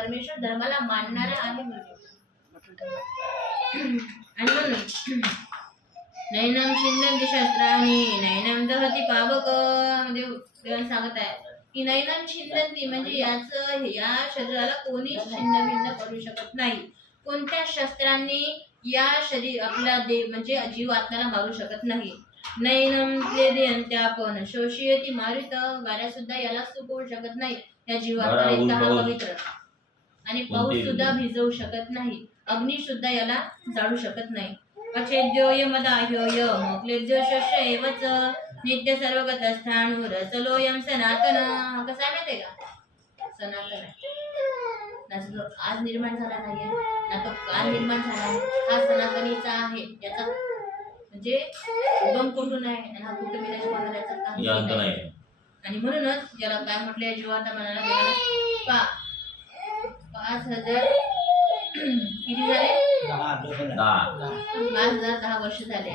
परमेश्वर धर्माला मानणारा आहे म्हणजे आणि म्हणून नैनम छिंदंती शस्त्राणी नैनम दहती पावक देव देवाने सांगत आहे की नैनम छिंदंती म्हणजे याच या शरीराला कोणी छिन्न भिन्न करू शकत नाही. कोणत्या शस्त्रांनी या शरीर आपला देव म्हणजे जीव आत्म्याला मारू शकत नाही. नैनम ते देयंत्यापन शोषयती मारित गाड्या सुद्धा याला सुकवू शकत नाही. या जीवात्म्याला इतका हा. पवित्र. आणि पाऊस सुद्धा? भिजवू शकत नाही. अग्नी सुद्धा याला जाळू शकत नाही. अछेद्योय मदाह्योय मोक्लेद्यो शस्य एवच नित्य सर्वगत स्थाणू रचलोयम सनातन. कसा आहे माहितीये का? सनातन ना जो आज निर्माण झाला नाहीये. ना तो काल निर्माण झाला आहे. हा सनातनीचा आहे. याचा म्हणजे उगम कुठून आहे? आणि हा कुठं विनाश होणार याचा आणि म्हणूनच याला काय म्हटलंय? जीवाता म्हणाला देवाला पा पाच हजार. किती झाले? दहा. पाच हजार दहा वर्ष झाले.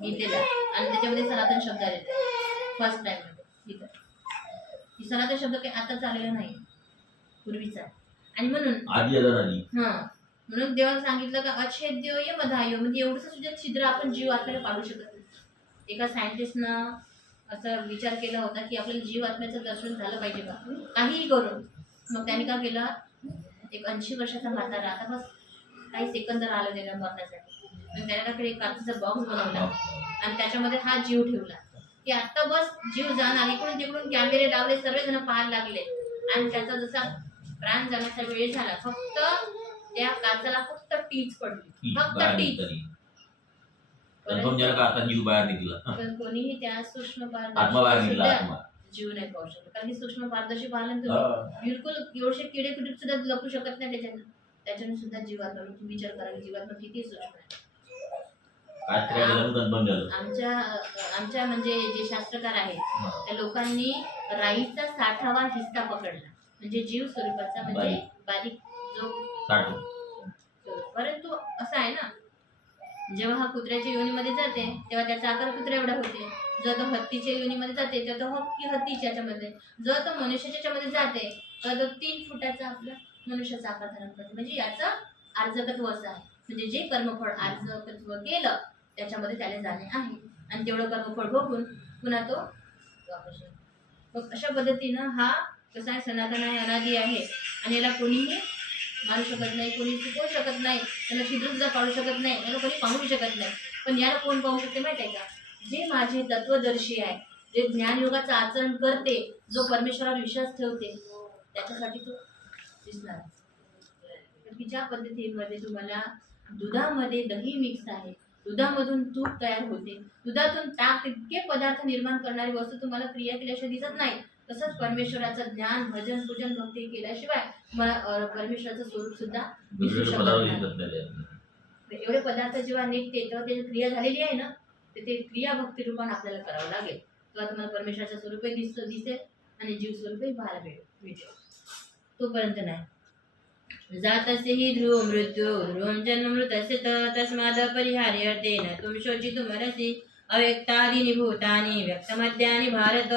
गीतेला आणि त्याच्यामध्ये सनातन शब्द आले फर्स्ट टाइम ही सनातन शब्द काही आता चाललेला नाही. पूर्वीचा. आणि म्हणून आधी हा. म्हणून देवाने सांगितलं का अछेद्य मधाय म्हणजे एवढंच सुद्धा छिद्र आपण जीव आत्म्याला पाडू शकत नाही. एका सायंटिस्टनं असा विचार केला होता की आपल्याला जीव आत्म्याचं दर्शन झालं पाहिजे का काहीही करून. मग त्यांनी काय केलं? एक ऐंशी वर्षाचा म्हातारा आता बस काही सेकंद राहिलं त्याला मरण्यासाठी मग केलं, एक काचेचा बॉक्स बनवला. आणि त्याच्यामध्ये हा जीव ठेवला. की आता बस जीव जाणार इकडून तिकडून कॅमेरे लावले सर्वजण पाहायला लागले. आणि त्याचा जसा प्राण जाण्याचा वेळ झाला फक्त त्या काचाला फक्त टीच पडली. फक्त बाहेर टीच निघतली. कन्फर्म झालं का आता जीव बाहेर निघला? पण कोणीही त्या सूक्ष्म आत्मा बाहेर निघला आत्मा. जीव नाही पाहू शकत कारण की सूक्ष्म पारदर्शी पाहिलं. तुम्ही बिलकुल एवढे किडे कुठे सुद्धा लपू शकत नाही त्याच्यानं त्याच्याने सुद्धा जीवात्मा तुम्ही विचार करा की जीवात्मा किती सूक्ष्म आहे आमच्या आमच्या म्हणजे जे शास्त्रकार आहेत. त्या लोकांनी राईचा साठावा हिस्सा पकडला म्हणजे जीव स्वरूपाचा म्हणजे बारीक. जो परंतु असं आहे ना जेव्हा हा कुत्र्याच्या योनीमध्ये जाते तेव्हा त्याचा आकार कुत्र्या एवढा होते. जर तो हत्तीच्या योनीमध्ये जाते तेव्हा तो हत्ती हत्तीच्या याच्यामध्ये. जर तो मनुष्याच्या याच्यामध्ये जाते तर तो तीन फुटाचा आपला मनुष्याचा आकार धारण करतो. म्हणजे याचं अर्जकत्व असं आहे. म्हणजे जे कर्मफळ अर्जकत्व केलं त्याच्यामध्ये त्याला जाणे आहे. आणि तेवढं कर्मफळ भोगून पुन्हा तो वापस मग अशा पद्धतीनं हा कसा आहे सनातन आहे अनादी आहे. आणि याला कोणीही मारू शकत नाही कोणी चुकवू शकत नाही त्यांना छिद्र पाडू शकत नाही त्यांना कोणी पाहू शकत नाही. पण याला कोण पाहू शकते माहिती आहे का? जे माझे तत्वदर्शी आहे जे ज्ञानयोगाचं आचरण करते जो परमेश्वरावर विश्वास ठेवते त्याच्यासाठी तो दिसणार. की ज्या पद्धतीमध्ये तुम्हाला दुधामध्ये दही मिक्स आहे दुधामधून तूप तयार होते दुधातून ताक इतके पदार्थ निर्माण करणारी वस्तू तुम्हाला क्रिया केल्याशिवाय दिसत नाही. तसंच परमेश्वराचं ज्ञान भजन पूजन भक्ती केल्याशिवाय मला परमेश्वराचं स्वरूप सुद्धा दिसू शकत नाही. एवढे पदार्थ जेव्हा निघते तेव्हा त्याची क्रिया झालेली आहे ना तर ते क्रिया भक्ती रूपाने आपल्याला करावं लागेल. तेव्हा तुम्हाला परमेश्वराचं स्वरूपही दिसतो दिसेल आणि जीव स्वरूपही मिळेल मिळेल तोपर्यंत नाही. जातस्य हि ध्रुव मृत्यू ध्रुवं जन्म मृतस्य त तस्माद परिहार्य तेन तुम शोचितुमर्हसि अव्यक्तादीनि भूतानि व्यक्तमद्यानि भारत।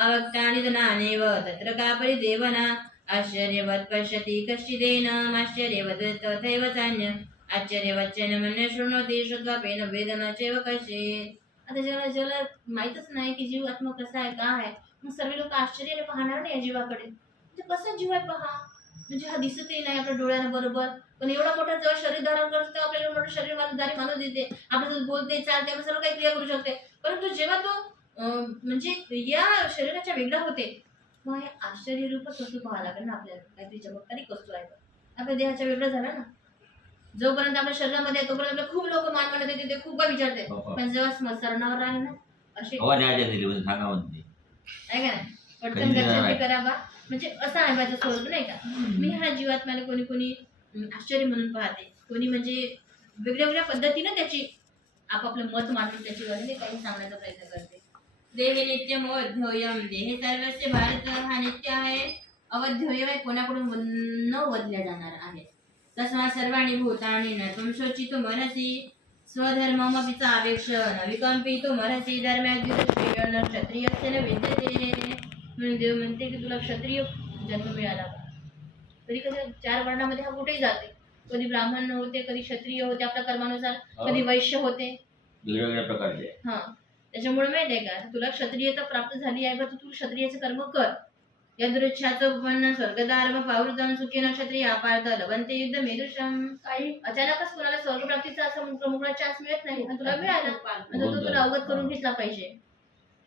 अवक्तानि धनानेव तत्र का परिदेवना आश्चर्यवत् पश्यति कश्चिदेनमाश्चर्यवत् तथैव चान्य। आश्चर्यवच्चन मन्य शृणोति श्रुत्वापेन वेदना चैव कश्चित्। आता ज्याला ज्याला माहीतच नाही की जीव आत्मा कसा आहे का आहे? मग सर्व लोक आश्चर्याने पाहणार नाही या जीवाकडे. म्हणजे कसा जीव आहे पहा? म्हणजे हा दिसतही नाही आपल्या डोळ्यानं बरोबर. पण एवढा मोठा जेव्हा शरीर धारण करतो आपल्याला मोठं शरीर माणूसदारी माणूस देते आपल्यासोबत बोलते चालते आपण सर्व काही क्रिया करू शकते. परंतु जेव्हा तो म्हणजे या शरीराच्या वेगळा होते. मग हे आश्चर्य रूपच वस्तू पाहावं लागेल ना आपल्याला. काहीतरी चमत्कारिक वस्तू आहे. आपल्या देहाच्या वेगळं झाला ना. जोपर्यंत आपल्या शरीरामध्ये तोपर्यंत आपल्याला खूप लोक मान म्हणत येते ते खूप विचारते. बापा. पण जेव्हा स्मरणावर आले ना असे म्हणजे आहे का पटकन. करावा म्हणजे असं आहे माझं स्वरूप नाही का? मी ह्या जीवात्म्याला कोणी कोणी आश्चर्य म्हणून पाहते. कोणी म्हणजे वेगळ्या वेगळ्या पद्धतीनं त्याची आपापलं मत मांडून त्याची वगैरे काही सांगण्याचा प्रयत्न करते. देह नित्य अवध्योयम। देह सर्वस्य भारत हा नित्य आहे। अवध्योय आहे कोणाकडून न वदल्या जाणार आहे। तस्मा सर्वाणी भूतानि न तुम शोचितु मनसी स्वधर्ममपि आवेक्षण विकंपितु मनसी धर्म्याद्युतश्रेय न क्षत्रियस्य न विद्यते। म्हणून देव म्हणते की तुला क्षत्रिय। जन्म मिळाला। कधी कधी चार वर्णामध्ये हा कुठेही जाते। कधी ब्राह्मण होते कधी क्षत्रिय होते आपल्या कर्मानुसार कधी वैश्य होते. वेगवेगळ्या प्रकारचे. हा. त्याच्यामुळे माहिती आहे का तुला क्षत्रियता प्राप्त झाली आहे बरं तू क्षत्रियाचे कर्म कर. या दृच्छाचं उत्पन्न स्वर्गदार व पावृतम सुखी नक्षत्रिय अपार्थ लवंते युद्ध मेरुषम काही अचानकच कोणाला स्वर्गप्राप्तीचा असा मोकळा चान्स मिळत नाही आणि तुला मिळाला. तो तुला अवगत करून घेतला पाहिजे.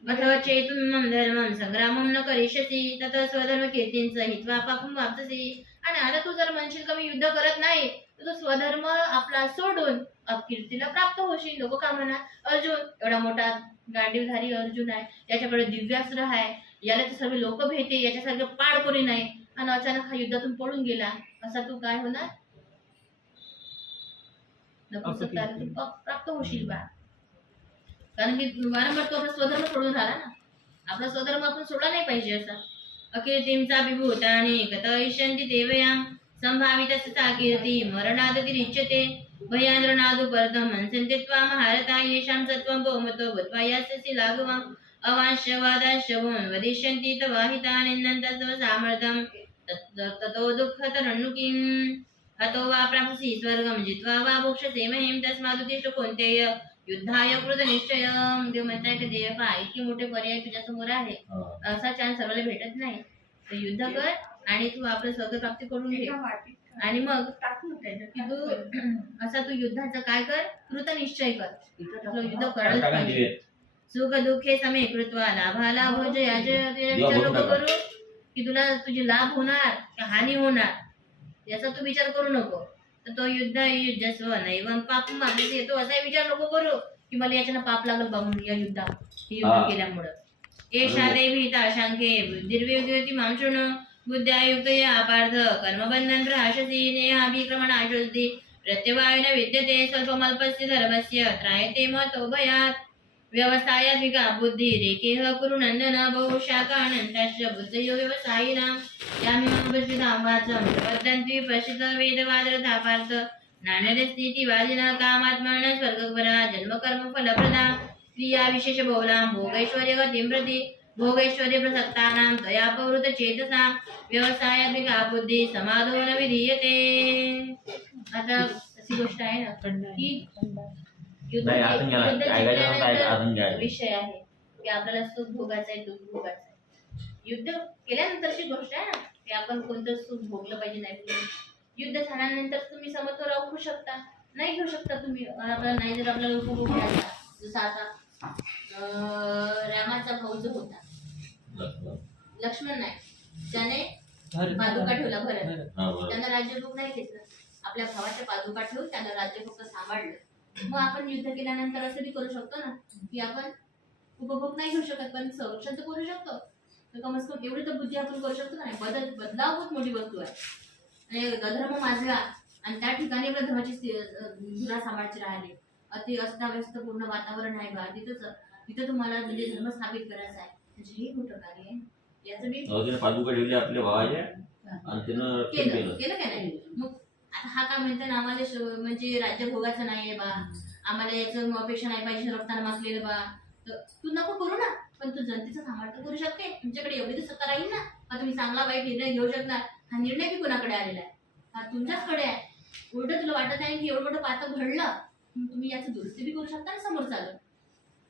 अथवा चेतुन धर्मम संग्रामम न करिष्यसी तत स्वधर्म कीर्तींच हित्वा पापम वापसी आणि आता तू जर म्हणशील का मी युद्ध करत नाही तर तू स्वधर्म आपला सोडून अपकीर्तीला प्राप्त होशील. लोक का म्हणा अर्जुन एवढा मोठा गांडीवधारी अर्जुन आहे त्याच्याकडे दिव्यास्त्र आहे याला तर सर्व लोक भेटे याच्यासारखं पाड कोणी नाही. आणि अचानक हा युद्धातून पळून गेला. असा तू काय होणार? प्राप्त होशील बा. कारण की वारंवार तो आपला स्वधर्म सोडून राहिला ना. आपला स्वधर्म आपण सोडला नाही पाहिजे असा. अकीर्तींचा विभूतानि कथयिष्यन्ति देवयां संभावितस्था कीर्ती मरणादतिरिच्यते। भयान्द्रनादु परतं मनसन्ते त्वा येषां सत्त्वं बहुमतो भूत्वा यास्यसि लाघवम् अवांशवादांशवून् वदिष्यन्ति तवाहितानिन्दन्तस्व सामर्थ्यं तत्- ततो दुःखतरण्णुकिम् हतो वा प्राप्स्यसि स्वर्गं जित्वा वा भोक्ष्यसे महीं तस्मादुत्तिष्ठ कौन्तेय युद्धाय कृत निश्चय देव म्हणताय की देव पहा इतके मोठे पर्याय तुझ्या समोर आहे. असा चान्स सर्वांना भेटत नाही. तर युद्ध कर. आणि तू आपलं स्वर्ग प्राप्ती करून घे. आणि मग की तू असा तू युद्धाचा काय कर? कृत निश्चय कर. युद्ध करायला टाका पाहिजे. सुख दुःखे समे कृत्वा लाभाला भोज याचे देवा विचार नको. करू की तुला तुझी लाभ होणार की हानी होणार? याचा तू विचार करू नको. तर तो युद्ध युद्धस्व नैवम पाप मागे येतो. असा विचार नको करू की मला याच्यानं पाप लागल बघून या युद्धात. हे युद्ध हा. केल्यामुळं. एषा देवी ताशांके बुद्धिर्विद्युती मांसुण बुद्ध्यायुक्त अपार्थ कर्मबंधन प्रहाशसी नेहाभिक्रमण आशोस्ति प्रत्यवायन विद्यते स्वल्पमल्पस्य धर्मस्य त्रायते मतो भयात् व्यवसायात्मिका बुद्धी रेखेह कुरु नंदन बहुशाखानन्तश्च बुद्धयो व्यवसायिनां यामिमं वाचं वदन्ति प्रसिद्ध वेदवादरथा पार्थ नान्यदस्तीति वादिना कामात्मन स्वर्गपरा जन्मकर्म क्रियाविशेषबहुलां भोगैश्वर्यगतिं प्रति। भोगैश्वर्य प्रसक्तानां तया प्रवृत चेतसा व्यवसायात्मिका बुद्धी समाधो न विधीयते आता अशी गोष्ट आहे ना की. विषय आहे की आपल्याला सुख भोगायचं आहे दुःख भोगायचं आहे. युद्ध केल्यानंतरची गोष्ट आहे ना की आपण कोणतं सुख भोगलं पाहिजे नाही. युद्ध झाल्यानंतर तुम्ही समत्व राहू शकता. नाही घेऊ शकता तुम्ही. आपल्याला नाही जर आपल्याला उपभोग घ्यायचा जसं आता अं, रामाचा भाऊ जो होता. लक्ष्मण नाही त्याने पादुका ठेवला भरत. हा. त्यांना राज्यभोग नाही घेतलं. आपल्या भावाच्या पादुका ठेवून त्यांना राज्य फक्त सांभाळलं. मग आपण युद्ध केल्यानंतर असं बी करू शकतो ना की आपण उपभोग नाही घेऊ शकत पण संरक्षण तर करू शकतो. तर कमीत कमी एवढी तर बुद्धी आपण करू शकतो ना. बदल बदलाव खूप मोठी वस्तू आहे. आणि अधर्म माझला आणि त्या ठिकाणी आपल्या धर्माची धुरा सांभाळायची राहिली. अति अस्ताव्यस्त पूर्ण वातावरण आहे बा. तिथंच तिथं तुम्हाला म्हणजे धर्म स्थापित करायचा आहे. म्हणजे हे मोठं कार्य आहे. याचं मी अहो, त्याने पादुका ठेवली आपल्या भावाच्या आणि रक्षण केलं केलं. केलं का नाही? मग आता हा काय म्हणतो ना आम्हाला श- म्हणजे राज्य भोगाचं नाहीये बा. आम्हाला याचं अपेक्षा नाही पाहिजे रक्ताना मागलेलं बा. तर तू नको करू ना. पण तू जनतेचं सांभाळ तर करू शकते. तुमच्याकडे एवढी तर सत्ता राहील ना. हा तुम्ही चांगला वाईट निर्णय घेऊ शकणार. हा निर्णय बी कोणाकडे आलेला आहे? हा तुमच्याचकडे आहे. उलट तुला वाटत आहे की एवढं मोठं पात्र घडलं मग तुम्ही याचं दुरुस्ती बी करू शकता आणि समोर चालू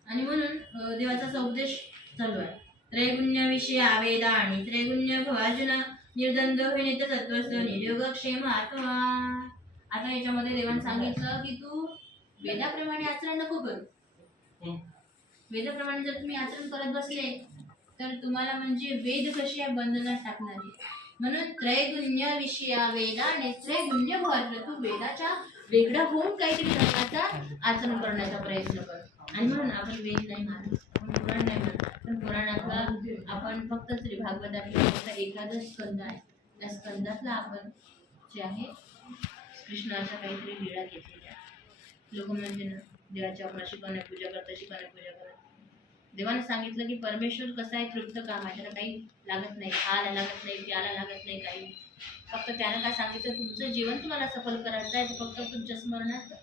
आणि म्हणून अं, देवाचा असा उपदेश चालू आहे त्रैगुण्य विषय आवेदा आणि त्रैगुण्य भवार्जुन निर्दंद नित्य सत्वस्व निर्योगक्षेम आत्मा आता याच्यामध्ये देवान सांगितलं की तू वेदाप्रमाणे आचरण नको करू. वेदाप्रमाणे जर तुम्ही आचरण करत बसले तर तुम्हाला म्हणजे वेद कशी आहे बंधनात टाकणारी? म्हणून त्रैगुण्य विषया वेदा आणि त्रैगुण्य भर तू वेदाच्या वेगळा होऊन काहीतरी धर्माचा आचरण करण्याचा प्रयत्न कर. आणि म्हणून आपण वेद नाही मानत. आपण पुराण नाही पण पुराणातला आपण फक्त श्री भागवतातला फक्त एखादं स्कंद आहे. त्या स्कंदातला आपण जे आहे कृष्णाचा काहीतरी लीळा घेतलेल्या लोक म्हणजे ना देवाच्या आपण शिकवण्या पूजा करतात शिकवण्या पूजा करत देवाने सांगितलं की परमेश्वर कसा आहे? तृप्त काम आहे त्याला काही लागत नाही. खायला लागत नाही प्याला लागत नाही काही. फक्त त्यानं काय सांगितलं? तुमचं जीवन तुम्हाला सफल करायचं आहे. फक्त तुमच्या स्मरणात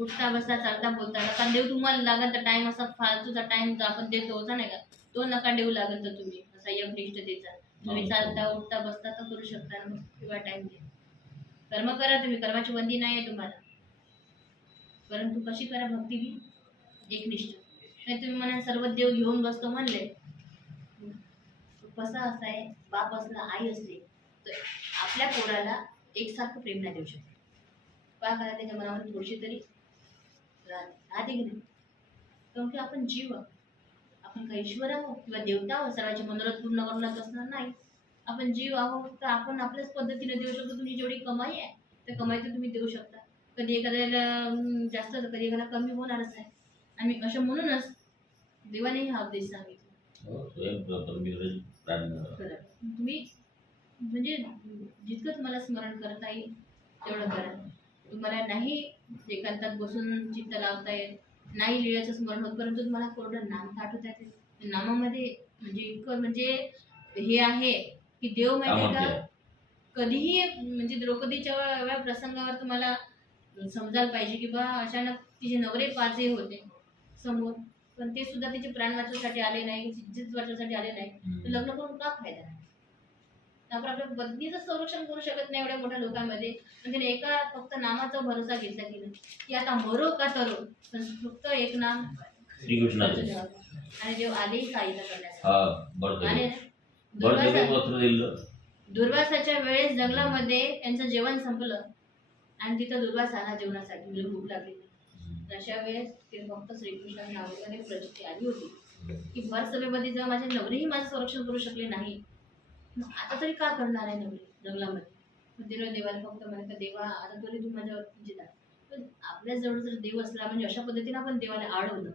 उठता बसता चालता बोलता. नका देऊ तुम्हाला लागत तर टाइम असा फालतूचा टाइम जो आपण देतो होता नाही का? तो नका देऊ लागत तर तुम्ही. असा यज्ञनिष्ठतेचा तुम्ही हो. चालता उठता बसता तर करू शकता. ना किंवा टाइम द्या कर्म करा तुम्ही. कर्माची बंदी नाही आहे तुम्हाला. परंतु कशी करा भक्ती बी एकनिष्ठ. नाही तुम्ही म्हणा सर्व देव घेऊन बसतो म्हणले. कसा असा आहे. बाप असला आई असली तर आपल्या पोराला एकसारखं प्रेम नाही देऊ शकत. काय करा त्याच्या मनामध्ये थोडीशी तरी राहते राहते की नाही कारण की आपण जीव आहोत. आपण काही ईश्वर आहोत किंवा देवता आहोत सर्वांचे मनोरथ पूर्ण करूनच असणार नाही. आपण जीव आहोत तर आपण आपल्याच पद्धतीने देऊ शकतो. तुमची जेवढी कमाई आहे त्या कमाई तर तुम्ही देऊ शकता. कधी एखाद्याला जास्त तर कधी एखादा कमी होणारच आहे. आणि असं म्हणूनच देवाने हा उपदेश सांगितला. हो, तुम्ही म्हणजे जितकं तुम्हाला स्मरण करता येईल तेवढं करा. तुम्हाला नाही एकांतात बसून चित्त लावता येत नाही लिळ्याचं स्मरण होत परंतु तुम्हाला कोरडं नाम आठवत आहे नामामध्ये म्हणजे इतकं म्हणजे हे आहे की देव माहिती का. कधीही म्हणजे द्रौपदीच्या एवढ्या प्रसंगावर तुम्हाला समजायला पाहिजे की बा अचानक तिचे नवरे पाचही होते समोर. पण ते सुद्धा तिचे प्राण वाचवण्यासाठी आले नाही वाचवण्यासाठी आले नाही. तर. लग्न करून का फायदा आपण आपल्या पत्नीचं संरक्षण करू शकत नाही एवढ्या मोठ्या लोकांमध्ये. त्याने एका फक्त नामाचा भरोसा घेतला की नाही. की आता मरो का तरो? पण फक्त एक नाम श्रीकृष्णाचे आणि करण्यासाठी. हा वस्त्र दिलं. दुर्वासाच्या वेळेस जंगलामध्ये त्यांचं जेवण संपलं. आणि तिथं दुर्वास आला जेवणासाठी. म्हणजे भूक लागली. अशा वेळेस ते फक्त श्रीकृष्ण नावामध्ये प्रचिती आली होती. की भर सभेमध्ये जेव्हा माझे नवरेही माझं संरक्षण करू शकले नाही मग आता तरी का करणार आहे नवीन जंगलामध्ये. मग तेव्हा देवाला फक्त म्हणे देवा आता तरी तू माझ्यावर जिता पण आपल्या जवळ जर देव असला म्हणजे अशा पद्धतीने आपण देवाला आडवलं.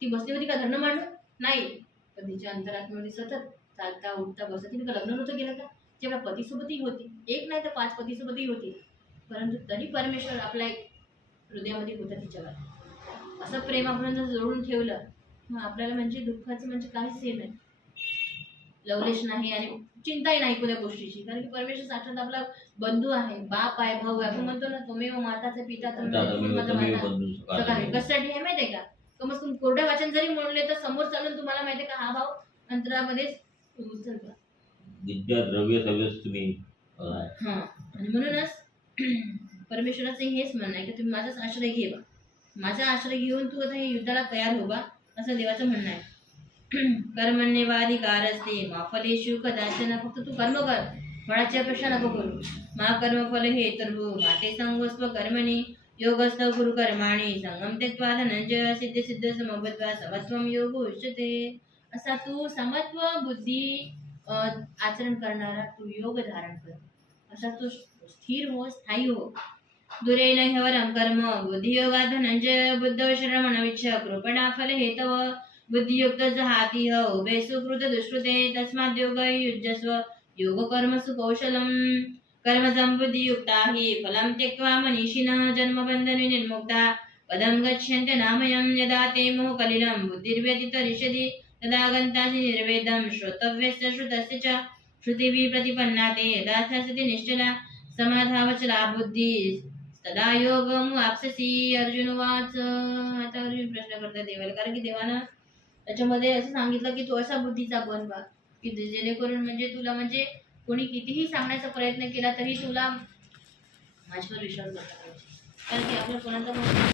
ती बसली होती का धरणं मांडलं नाही. पण तिच्या अंतरात्म्यामध्ये सतत चालता उठता बसता तिने का लग्न नव्हतं केलं का? जेव्हा पतीसोबतही होती. एक नाही तर पाच पतीसोबतही होती. परंतु तरी परमेश्वर आपल्या एक हृदयामध्ये होता तिच्यावर. असं प्रेम आपण जर जोडून ठेवलं मग आपल्याला म्हणजे दुःखाचं म्हणजे काहीच हे नाही. लवलेश नाही आणि चिंताही नाही कोणत्या गोष्टीची. कारण की परमेश्वर साक्षात आपला बंधू आहे बाप आहे भाऊ आहे. आपण म्हणतो ना तुम्ही माताचा पिता तुम्ही तुम्ही आहे. सकाळचे. कशासाठी आहे माहिती आहे का? कम से कम कोरड्या वाचन जरी म्हणले तर समोर चालून तुम्हाला माहिती आहे का हा भाव अंतरामध्येच उचलतो. तुम्ही. हा. आणि म्हणूनच परमेश्वराचं हेच म्हणणं आहे की तुम्ही माझाच आश्रय घे बा माझा आश्रय घेऊन तू आता हे युद्धाला तयार हो बा असं देवाचं म्हणणं आहे. कर्मण्यवाधिकार असते माफलेशु कदाचन फक्त तू कर्म कर मनाच्या अपेक्षा नको करू मा कर्मफल हे तर भू माते संगोस्व कर्मणी योगस्थ गुरु कर्माणी संगम त्यक्त्वा धनंजय सिद्ध सिद्ध समबद्वा समत्व योग उच्यते. असा तू समत्व बुद्धी आचरण करणारा तू योग धारण कर. असा तू स्थिर हो स्थायी हो. दुरेन ह्यवरं कर्म बुद्धियोगा धनंजय बुद्ध श्रमण विच्छ कृपणा फल हेतव बुद्धियुक्त जहाती ह। उभे सुकृत दुष्कृते तस्मात् योग युजस्व योग कर्मसु कौशलम कर्म बुद्धियुक्ता हि फलं त्यक्त्वा मनीषिणः जन्मबन्धन निर्मुक्ता। पदं गच्छन्ति नामयं यदा ते मोहकलिलं बुद्धिर्व्यतितरिष्यति तदा गन्तासि निर्वेदं श्रोतव्यस्य श्रुतस्य च श्रुतिभिः प्रतिपन्ना ते। यदा सति निश्चला समाधावचला बुद्धि। तदा योगम वापससी अर्जुन वाच आता अर्जुन प्रश्न करता। देवाला कारण की देवानं। त्याच्यामध्ये असं सांगितलं की तू अशा बुद्धीचा बन की जेणेकरून म्हणजे तुला म्हणजे कोणी कितीही सांगण्याचा प्रयत्न केला तरी तुला माझ्यावर विश्वास बसला पाहिजे. कारण की आपल्या कोणाचा